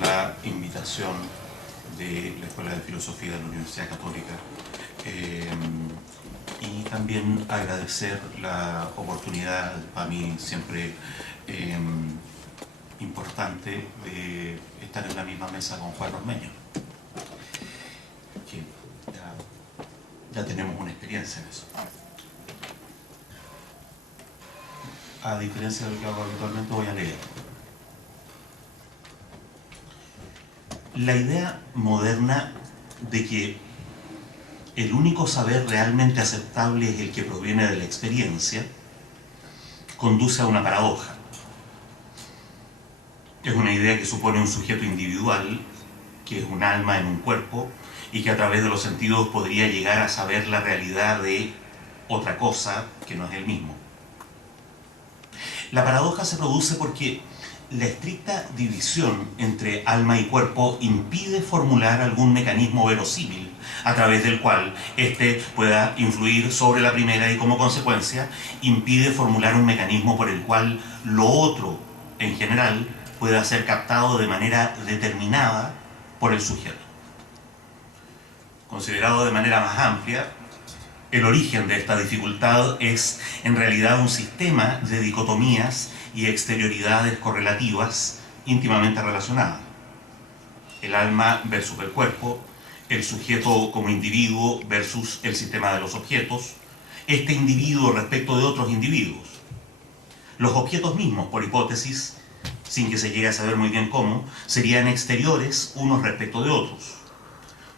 la invitación de la Escuela de Filosofía de la Universidad Católica y también agradecer la oportunidad, para mí siempre importante, de estar en la misma mesa con Juan Ormeño, que ya tenemos una experiencia en eso. A diferencia de lo que hago habitualmente, voy a leer. La idea moderna de que el único saber realmente aceptable es el que proviene de la experiencia conduce a una paradoja. Es una idea que supone un sujeto individual, que es un alma en un cuerpo, y que a través de los sentidos podría llegar a saber la realidad de otra cosa que no es él mismo. La paradoja se produce porque la estricta división entre alma y cuerpo impide formular algún mecanismo verosímil a través del cual éste pueda influir sobre la primera y, como consecuencia, impide formular un mecanismo por el cual lo otro, en general, pueda ser captado de manera determinada por el sujeto. Considerado de manera más amplia, el origen de esta dificultad es en realidad un sistema de dicotomías y exterioridades correlativas íntimamente relacionadas. El alma versus el cuerpo, el sujeto como individuo versus el sistema de los objetos, este individuo respecto de otros individuos. Los objetos mismos, por hipótesis, sin que se llegue a saber muy bien cómo, serían exteriores unos respecto de otros.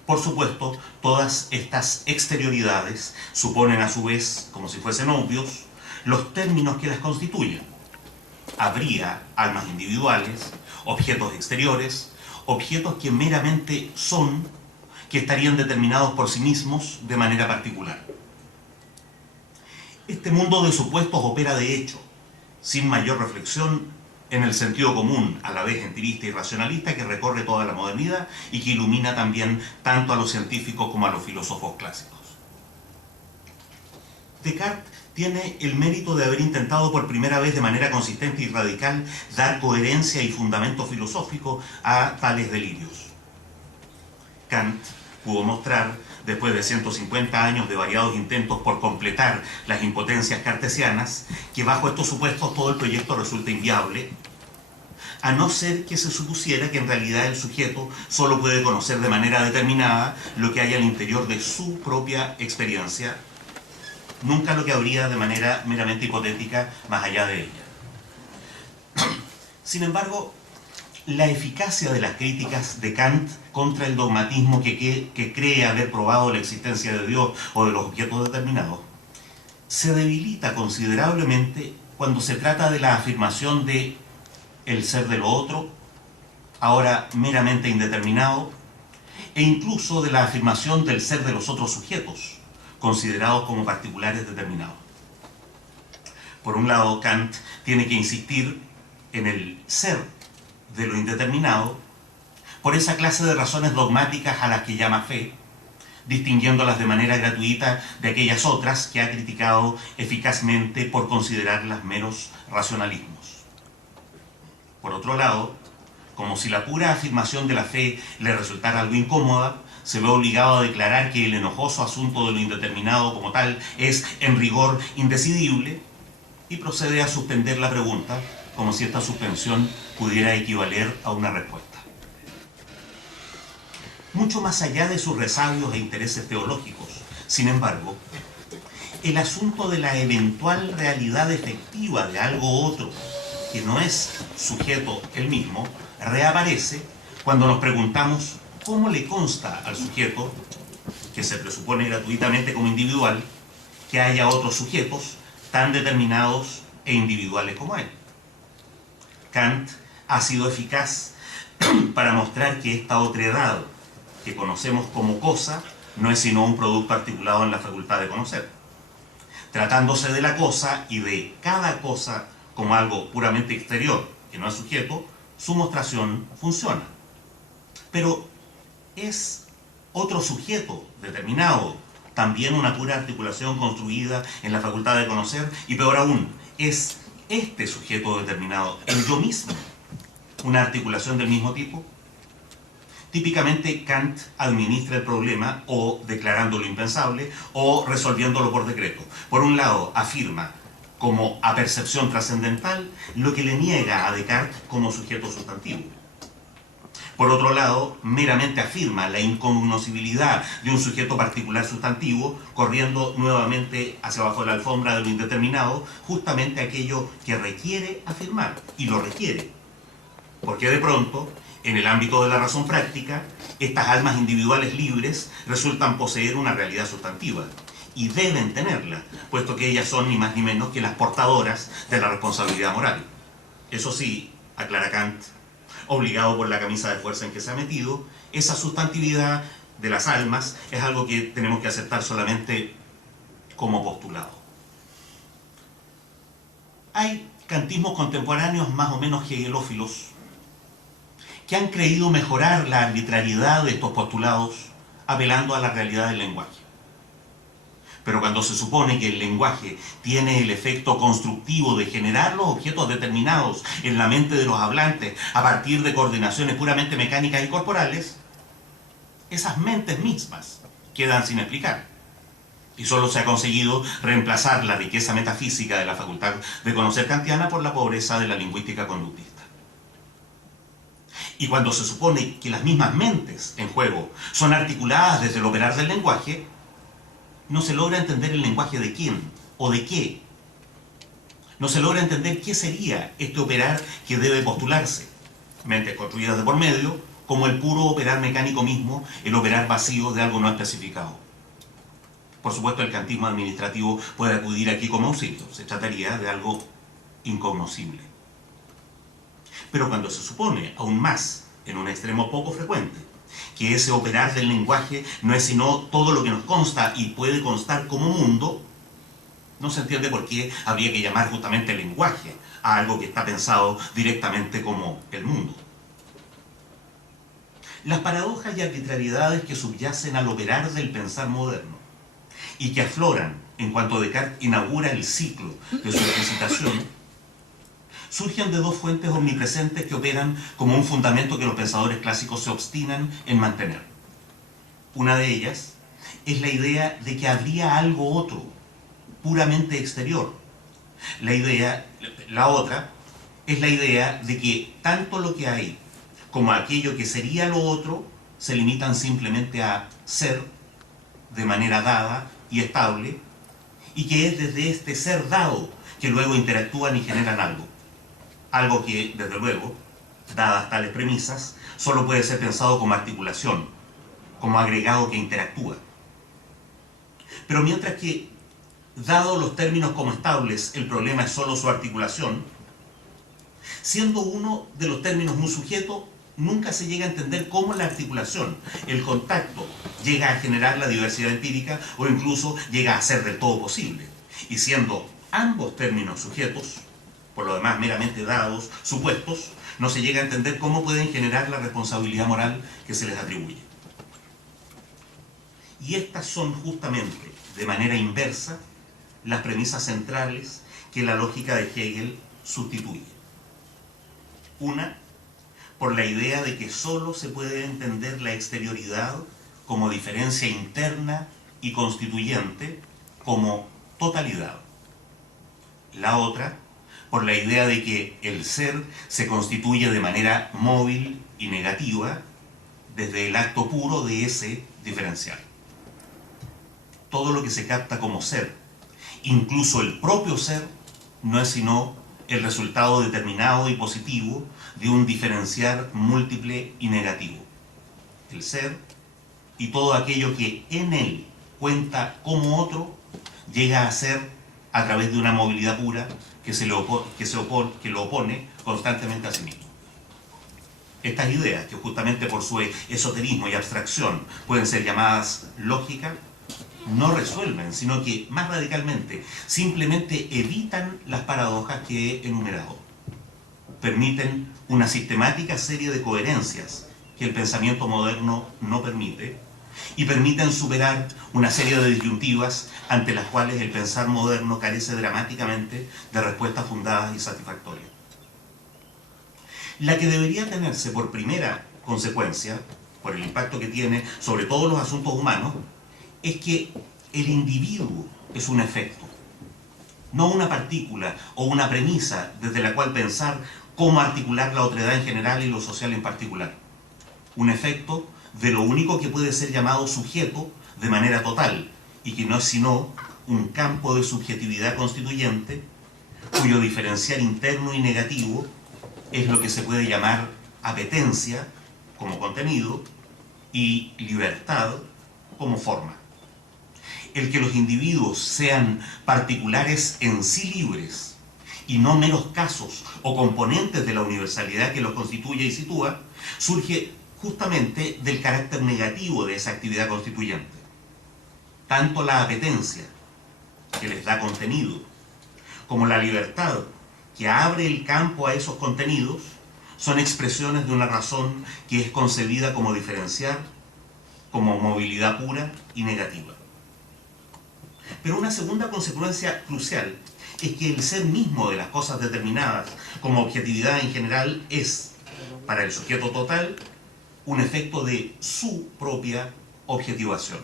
Por supuesto, todas estas exterioridades suponen a su vez, como si fuesen obvios, los términos que las constituyen. Habría almas individuales, objetos exteriores, objetos que meramente son, que estarían determinados por sí mismos de manera particular. Este mundo de supuestos opera de hecho, sin mayor reflexión, en el sentido común, a la vez empirista y racionalista, que recorre toda la modernidad y que ilumina también tanto a los científicos como a los filósofos clásicos. Descartes tiene el mérito de haber intentado por primera vez de manera consistente y radical dar coherencia y fundamento filosófico a tales delirios. Kant pudo mostrar, después de 150 años de variados intentos por completar las impotencias cartesianas, que bajo estos supuestos todo el proyecto resulta inviable, a no ser que se supusiera que en realidad el sujeto solo puede conocer de manera determinada lo que hay al interior de su propia experiencia, nunca lo que habría de manera meramente hipotética más allá de ella. Sin embargo, la eficacia de las críticas de Kant contra el dogmatismo que cree haber probado la existencia de Dios o de los objetos determinados se debilita considerablemente cuando se trata de la afirmación de el ser de lo otro, ahora meramente indeterminado, e incluso de la afirmación del ser de los otros sujetos, considerados como particulares determinados. Por un lado, Kant tiene que insistir en el ser de lo indeterminado por esa clase de razones dogmáticas a las que llama fe, distinguiéndolas de manera gratuita de aquellas otras que ha criticado eficazmente por considerarlas meros racionalismos. Por otro lado, como si la pura afirmación de la fe le resultara algo incómoda, se ve obligado a declarar que el enojoso asunto de lo indeterminado como tal es, en rigor, indecidible, y procede a suspender la pregunta, como si esta suspensión pudiera equivaler a una respuesta. Mucho más allá de sus resabios e intereses teológicos, sin embargo, el asunto de la eventual realidad efectiva de algo otro, que no es sujeto él mismo, reaparece cuando nos preguntamos cómo le consta al sujeto, que se presupone gratuitamente como individual, que haya otros sujetos tan determinados e individuales como él. Kant ha sido eficaz para mostrar que esta otredad que conocemos como cosa no es sino un producto articulado en la facultad de conocer. Tratándose de la cosa y de cada cosa como algo puramente exterior, que no es sujeto, su mostración funciona. Pero ¿es otro sujeto determinado también una pura articulación construida en la facultad de conocer? Y peor aún, ¿es este sujeto determinado el yo mismo? una articulación del mismo tipo? Típicamente Kant administra el problema o declarándolo impensable o resolviéndolo por decreto. Por un lado, afirma como apercepción trascendental lo que le niega a Descartes como sujeto sustantivo. Por otro lado, meramente afirma la incognoscibilidad de un sujeto particular sustantivo, corriendo nuevamente hacia abajo de la alfombra de lo indeterminado, justamente aquello que requiere afirmar, y lo requiere. Porque de pronto, en el ámbito de la razón práctica, estas almas individuales libres resultan poseer una realidad sustantiva, y deben tenerla, puesto que ellas son ni más ni menos que las portadoras de la responsabilidad moral. Eso sí, aclara Kant, obligado por la camisa de fuerza en que se ha metido, esa sustantividad de las almas es algo que tenemos que aceptar solamente como postulado. Hay kantismos contemporáneos más o menos hegelófilos que han creído mejorar la arbitrariedad de estos postulados apelando a la realidad del lenguaje. Pero cuando se supone que el lenguaje tiene el efecto constructivo de generar los objetos determinados en la mente de los hablantes a partir de coordinaciones puramente mecánicas y corporales, esas mentes mismas quedan sin explicar. Y solo se ha conseguido reemplazar la riqueza metafísica de la facultad de conocer kantiana por la pobreza de la lingüística conductista. Y cuando se supone que las mismas mentes en juego son articuladas desde el operar del lenguaje, no se logra entender el lenguaje de quién o de qué. No se logra entender qué sería este operar que debe postularse. Mentes construidas de por medio, como el puro operar mecánico mismo, el operar vacío de algo no especificado. Por supuesto, el kantismo administrativo puede acudir aquí como auxilio. Se trataría de algo incognoscible. Pero cuando se supone, aún más, en un extremo poco frecuente, que ese operar del lenguaje no es sino todo lo que nos consta y puede constar como mundo, no se entiende por qué habría que llamar justamente lenguaje a algo que está pensado directamente como el mundo. Las paradojas y arbitrariedades que subyacen al operar del pensar moderno y que afloran en cuanto Descartes inaugura el ciclo de su explicitación surgen de dos fuentes omnipresentes que operan como un fundamento que los pensadores clásicos se obstinan en mantener. Una de ellas es la idea de que habría algo otro, puramente exterior. La otra es la idea de que tanto lo que hay como aquello que sería lo otro se limitan simplemente a ser de manera dada y estable, y que es desde este ser dado que luego interactúan y generan algo. Algo que, desde luego, dadas tales premisas, solo puede ser pensado como articulación, como agregado que interactúa. Pero mientras que, dados los términos como estables, el problema es solo su articulación, siendo uno de los términos un sujeto, nunca se llega a entender cómo la articulación, el contacto, llega a generar la diversidad empírica o incluso llega a ser del todo posible. Y siendo ambos términos sujetos, por lo demás meramente dados, supuestos, no se llega a entender cómo pueden generar la responsabilidad moral que se les atribuye. Y estas son justamente, de manera inversa, las premisas centrales que la lógica de Hegel sustituye. Una, por la idea de que sólo se puede entender la exterioridad como diferencia interna y constituyente, como totalidad. La otra, por la idea de que el ser se constituye de manera móvil y negativa desde el acto puro de ese diferencial. Todo lo que se capta como ser, incluso el propio ser, no es sino el resultado determinado y positivo de un diferenciar múltiple y negativo. El ser y todo aquello que en él cuenta como otro llega a ser a través de una movilidad pura que lo opone constantemente a sí mismo. Estas ideas, que justamente por su esoterismo y abstracción pueden ser llamadas lógica, no resuelven, sino que más radicalmente simplemente evitan las paradojas que he enumerado. Permiten una sistemática serie de coherencias que el pensamiento moderno no permite, y permiten superar una serie de disyuntivas ante las cuales el pensar moderno carece dramáticamente de respuestas fundadas y satisfactorias. La que debería tenerse por primera consecuencia, por el impacto que tiene sobre todos los asuntos humanos, es que el individuo es un efecto, no una partícula o una premisa desde la cual pensar cómo articular la otredad en general y lo social en particular. Un efecto de lo único que puede ser llamado sujeto de manera total, y que no es sino un campo de subjetividad constituyente cuyo diferencial interno y negativo es lo que se puede llamar apetencia como contenido y libertad como forma. El que los individuos sean particulares en sí libres y no meros casos o componentes de la universalidad que los constituye y sitúa, surge justamente del carácter negativo de esa actividad constituyente. Tanto la apetencia, que les da contenido, como la libertad, que abre el campo a esos contenidos, son expresiones de una razón que es concebida como diferencial, como movilidad pura y negativa. Pero una segunda consecuencia crucial es que el ser mismo de las cosas determinadas como objetividad en general es, para el sujeto total, un efecto de su propia objetivación.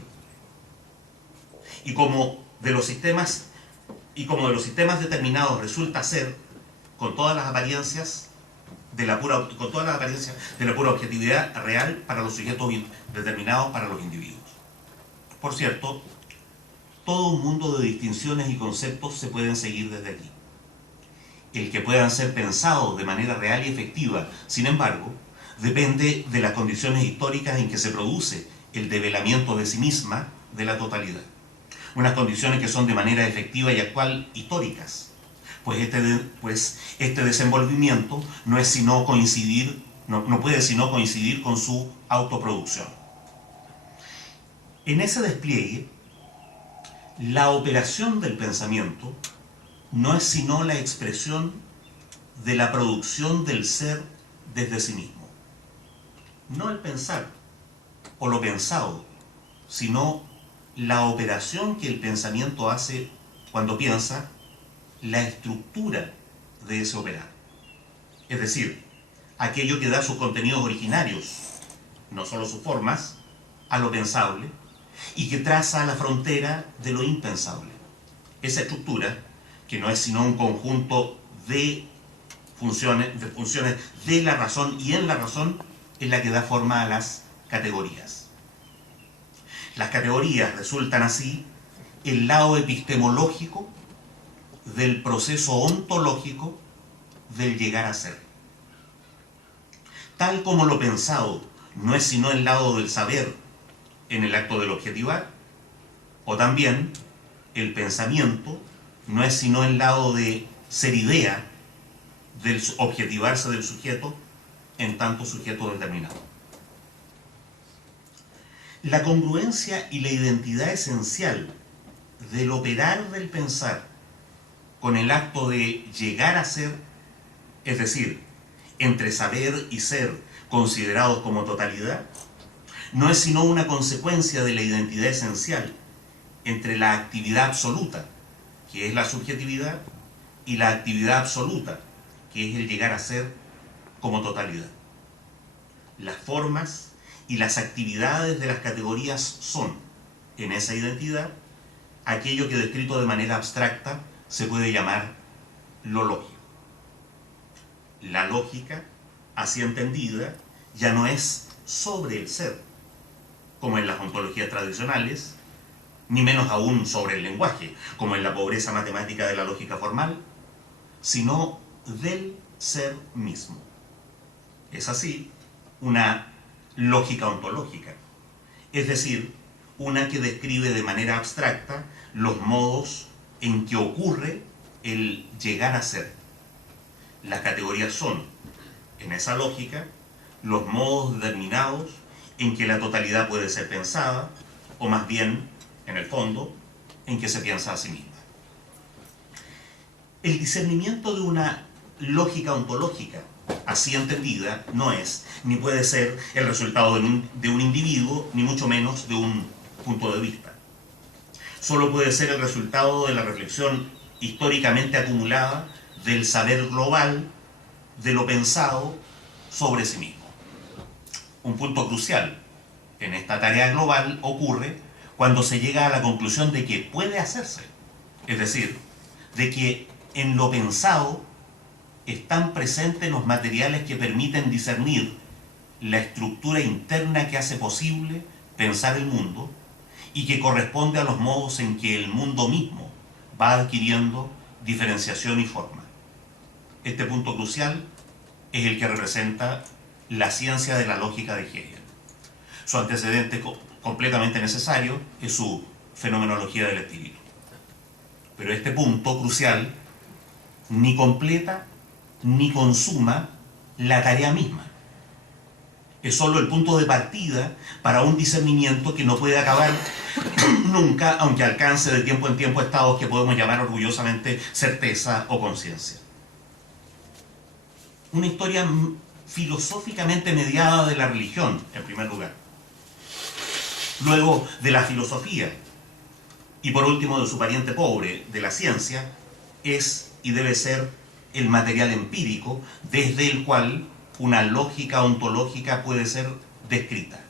Y como de los sistemas determinados resulta ser, con todas las apariencias de la pura objetividad real para los sujetos determinados, para los individuos. Por cierto, todo un mundo de distinciones y conceptos se pueden seguir desde aquí. El que puedan ser pensados de manera real y efectiva, sin embargo, depende de las condiciones históricas en que se produce el develamiento de sí misma de la totalidad. Unas condiciones que son de manera efectiva y actual históricas, pues este desenvolvimiento no puede sino coincidir con su autoproducción. En ese despliegue, la operación del pensamiento no es sino la expresión de la producción del ser desde sí mismo. No el pensar o lo pensado, sino la operación que el pensamiento hace cuando piensa, la estructura de ese operar. Es decir, aquello que da sus contenidos originarios, no solo sus formas, a lo pensable, y que traza la frontera de lo impensable. Esa estructura, que no es sino un conjunto de funciones de la razón y en la razón, es la que da forma a las categorías. Las categorías resultan así el lado epistemológico del proceso ontológico del llegar a ser. Tal como lo pensado no es sino el lado del saber en el acto del objetivar, o también el pensamiento no es sino el lado de ser idea del objetivarse del sujeto en tanto sujeto determinado. La congruencia y la identidad esencial del operar del pensar con el acto de llegar a ser, es decir, entre saber y ser considerados como totalidad, no es sino una consecuencia de la identidad esencial entre la actividad absoluta, que es la subjetividad, y la actividad absoluta, que es el llegar a ser como totalidad. Las formas y las actividades de las categorías son, en esa identidad, aquello que descrito de manera abstracta se puede llamar lo lógico. La lógica, así entendida, ya no es sobre el ser, como en las ontologías tradicionales, ni menos aún sobre el lenguaje, como en la pobreza matemática de la lógica formal, sino del ser mismo. Es así una lógica ontológica, es decir, una que describe de manera abstracta los modos en que ocurre el llegar a ser. Las categorías son, en esa lógica, los modos determinados en que la totalidad puede ser pensada, o más bien, en el fondo, en que se piensa a sí misma. El discernimiento de una lógica ontológica, así entendida, no es, ni puede ser el resultado de un individuo, ni mucho menos de un punto de vista. Solo puede ser el resultado de la reflexión históricamente acumulada del saber global, de lo pensado sobre sí mismo. Un punto crucial en esta tarea global ocurre cuando se llega a la conclusión de que puede hacerse, es decir, de que en lo pensado están presentes los materiales que permiten discernir la estructura interna que hace posible pensar el mundo y que corresponde a los modos en que el mundo mismo va adquiriendo diferenciación y forma. Este punto crucial es el que representa la ciencia de la lógica de Hegel. Su antecedente completamente necesario es su fenomenología del espíritu. Pero este punto crucial ni completa ni consuma la tarea misma. Es solo el punto de partida para un discernimiento que no puede acabar nunca, aunque alcance de tiempo en tiempo estados que podemos llamar orgullosamente certeza o conciencia. Una historia filosóficamente mediada de la religión, en primer lugar. Luego de la filosofía. Y por último de su pariente pobre, de la ciencia, es y debe ser el material empírico desde el cual una lógica ontológica puede ser descrita.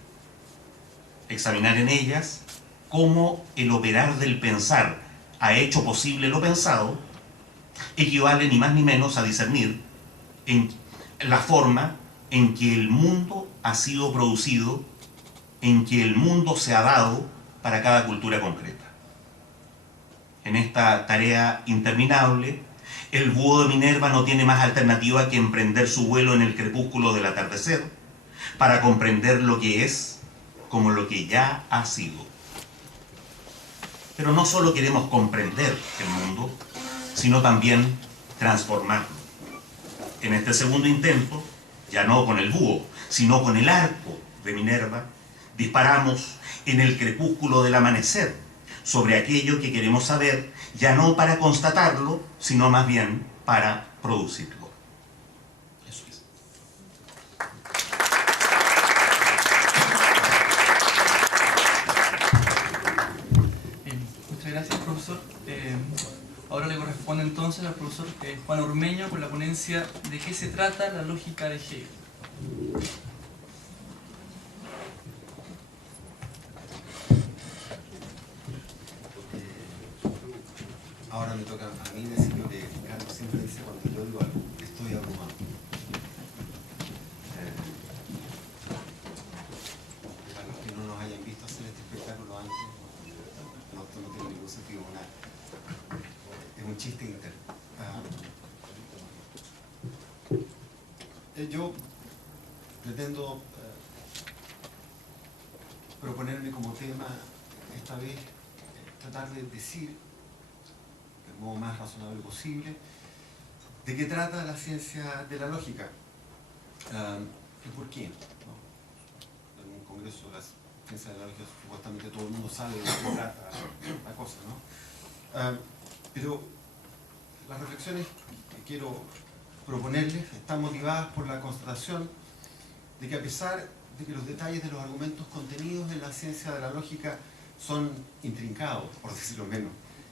Examinar en ellas cómo el operar del pensar ha hecho posible lo pensado equivale ni más ni menos a discernir en la forma en que el mundo ha sido producido, en que el mundo se ha dado para cada cultura concreta. En esta tarea interminable, el búho de Minerva no tiene más alternativa que emprender su vuelo en el crepúsculo del atardecer para comprender lo que es como lo que ya ha sido. Pero no solo queremos comprender el mundo, sino también transformarlo. En este segundo intento, ya no con el búho, sino con el arco de Minerva, disparamos en el crepúsculo del amanecer sobre aquello que queremos saber, ya no para constatarlo, sino más bien para producirlo. Eso es. Muchas gracias, profesor. Ahora le corresponde entonces al profesor Juan Ormeño con la ponencia de qué se trata la lógica de Hegel. Ahora me toca a mí decir lo que Carlos siempre dice cuando yo digo algo: estoy abrumado. Para los que no nos hayan visto hacer este espectáculo antes, no tiene ningún sentido. Es un chiste interno. Yo pretendo proponerme como tema esta vez tratar de decir del modo más razonable posible de qué trata la ciencia de la lógica y por qué, ¿no? En un congreso de la ciencia de la lógica supuestamente todo el mundo sabe de qué trata la cosa, ¿no? Pero las reflexiones que quiero proponerles están motivadas por la constatación de que a pesar de que los detalles de los argumentos contenidos en la ciencia de la lógica son intrincados, por decirlo menos,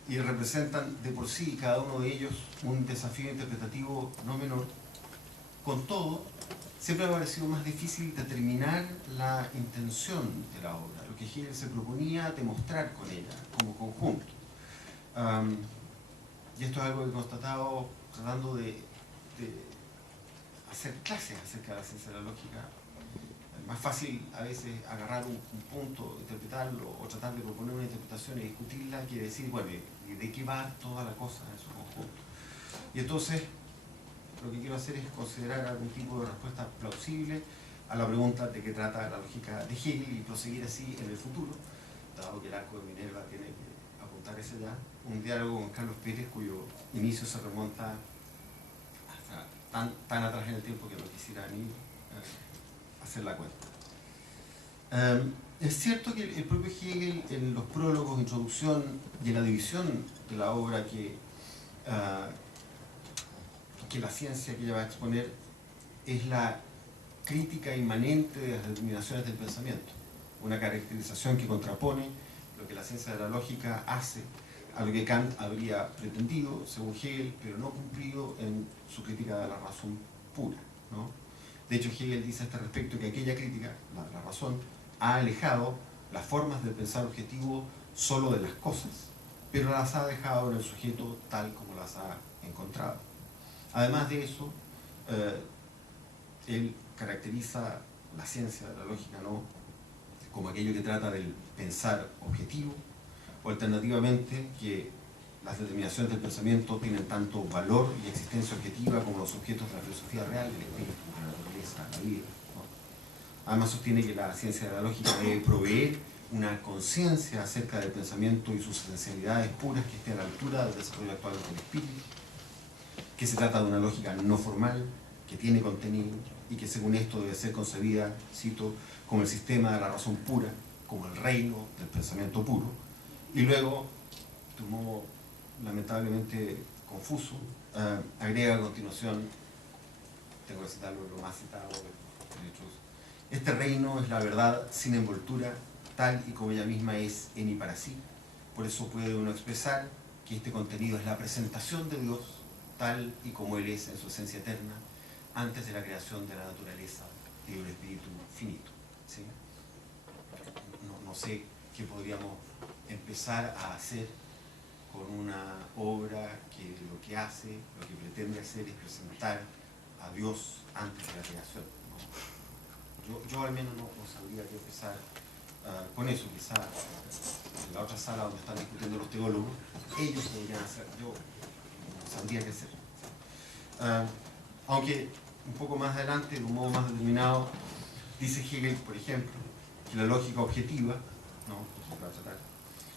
y representan de por sí cada uno de ellos un desafío interpretativo no menor, con todo, siempre ha parecido más difícil determinar la intención de la obra, lo que Hegel se proponía demostrar con ella como conjunto. Y esto es algo que he constatado tratando de hacer clases acerca de la ciencia de la lógica. Es más fácil a veces agarrar un punto, interpretarlo o tratar de proponer una interpretación y discutirla que decir, bueno, ¿de qué va toda la cosa en su conjunto? Y entonces lo que quiero hacer es considerar algún tipo de respuesta plausible a la pregunta de qué trata la lógica de Hegel y proseguir así en el futuro, dado que el arco de Minerva tiene que apuntar hacia allá, un diálogo con Carlos Pérez cuyo inicio se remonta hasta tan atrás en el tiempo que no quisiera ni hacer la cuenta. Es cierto que el propio Hegel en los prólogos, introducción y en la división de la obra que la ciencia que ella va a exponer es la crítica inmanente de las determinaciones del pensamiento, una caracterización que contrapone lo que la ciencia de la lógica hace a lo que Kant habría pretendido, según Hegel, pero no cumplido en su crítica de la razón pura, ¿no? De hecho, Hegel dice a este respecto que aquella crítica, la razón, ha alejado las formas de pensar objetivo solo de las cosas, pero las ha dejado en el sujeto tal como las ha encontrado. Además de eso, él caracteriza la ciencia de la lógica no como aquello que trata del pensar objetivo, o alternativamente que las determinaciones del pensamiento tienen tanto valor y existencia objetiva como los objetos de la filosofía real, el espíritu, la naturaleza, la vida, ¿no? Además sostiene que la ciencia de la lógica debe proveer una conciencia acerca del pensamiento y sus esencialidades puras que esté a la altura del desarrollo actual del espíritu, que se trata de una lógica no formal, que tiene contenido y que según esto debe ser concebida, cito, como el sistema de la razón pura, como el reino del pensamiento puro. Y luego, de un modo lamentablemente confuso, agrega a continuación, tengo que citarlo lo más citado de hechos, este reino es la verdad sin envoltura, tal y como ella misma es en y para sí. Por eso puede uno expresar que este contenido es la presentación de Dios, tal y como Él es en su esencia eterna, antes de la creación de la naturaleza y del espíritu finito. ¿Sí? No sé qué podríamos empezar a hacer con una obra que lo que hace, lo que pretende hacer es presentar a Dios antes de la creación, ¿no? Yo al menos no sabría qué empezar con eso. Quizá en la otra sala donde están discutiendo los teólogos, ellos podrían hacer, yo no sabría qué hacer. Aunque un poco más adelante, de un modo más determinado, dice Hegel, por ejemplo, que la lógica objetiva, ¿no?,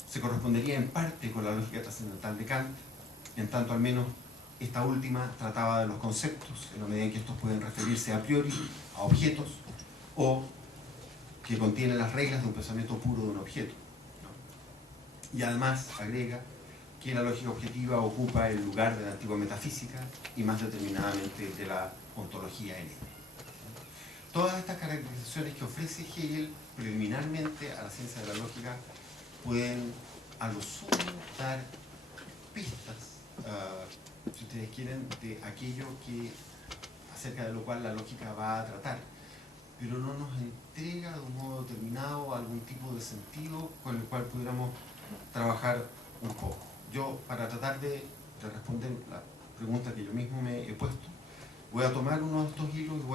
se correspondería en parte con la lógica trascendental de Kant, en tanto al menos esta última trataba de los conceptos, en la medida en que estos pueden referirse a priori a objetos, o que contienen las reglas de un pensamiento puro de un objeto, ¿no? Y además agrega que la lógica objetiva ocupa el lugar de la antigua metafísica y más determinadamente de la ontología helénica. Todas estas caracterizaciones que ofrece Hegel preliminarmente a la ciencia de la lógica pueden a lo sumo dar pistas, si ustedes quieren, de aquello acerca de lo cual la lógica va a tratar, pero no nos entrega de un modo determinado algún tipo de sentido con el cual pudiéramos trabajar un poco. Yo, para tratar de responder la pregunta que yo mismo me he puesto, voy a tomar uno de estos hilos y voy